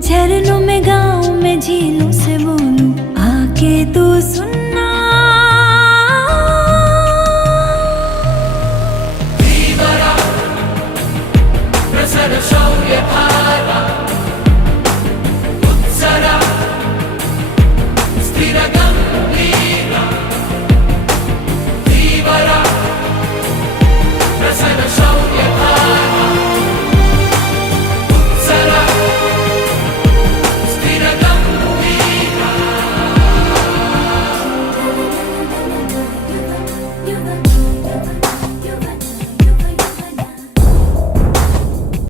झरनों में, गाँव में, झीलों से बोलूं, आके तू सुन